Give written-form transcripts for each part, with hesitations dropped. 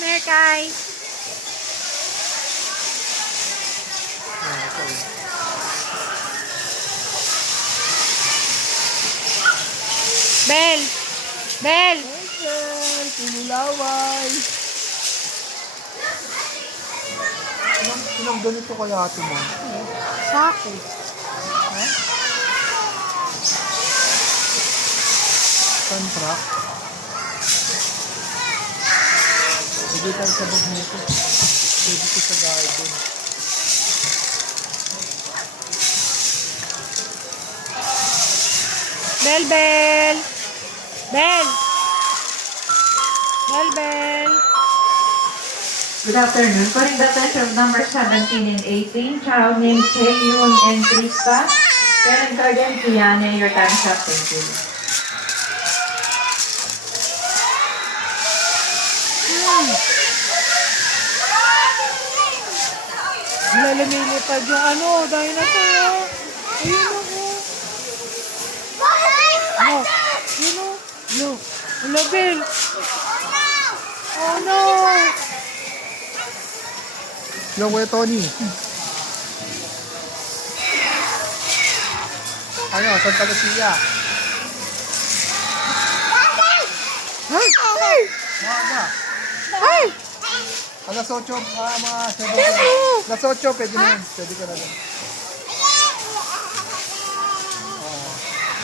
Merkay. Bel. Bel. Bel, pinulaway. Ilang ganito kaya ito mo? Sako. Ha? Contract. Pwede tayo sa bag nito. Pwede ko sa garden. Bel, Bel. Bel. Bel, Bel. Good afternoon. Calling the attention of number 17 and 18, child named Taeyun and Krista. Parent guardian, Kiane, your time's up. Thank you. Lumilipad yung ano, dinosaur. Oh. Ayun ako. Oh, yun o. No. Hello, Bel. Oh, no. Hello, Kuya Tony. Ano, Santa Lucia. Ay! Ay! Mga Ay! alas 8, mga 7. Pero! Alas 8, pwede na yun. Pwede ka na lang.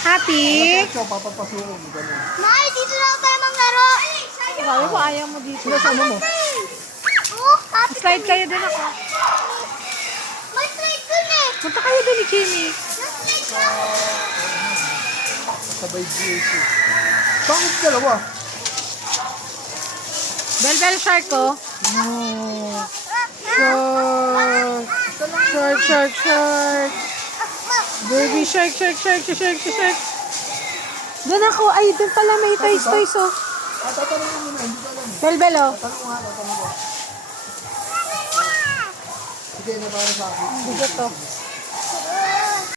Happy? Alas 8, papapasukin. Ganun. Nay, dito na tayo manglaro. Sabi mo, ayaw mo dito. Sino sa ano mo? Oh, happy. Slide kayo din ako. May slide dun eh. Punta kayo din ni Jimmy. Sabay GAC. Bakit dalawa? Bel shark ko. No. Shark. Shark. Baby shark. Doon ako. Ay, doon pala may toys. Oh. Tatanungin mo na, hindi ko alam. Bel, oh. Tatanong ko. Sige, na para sa akin. Bigot to.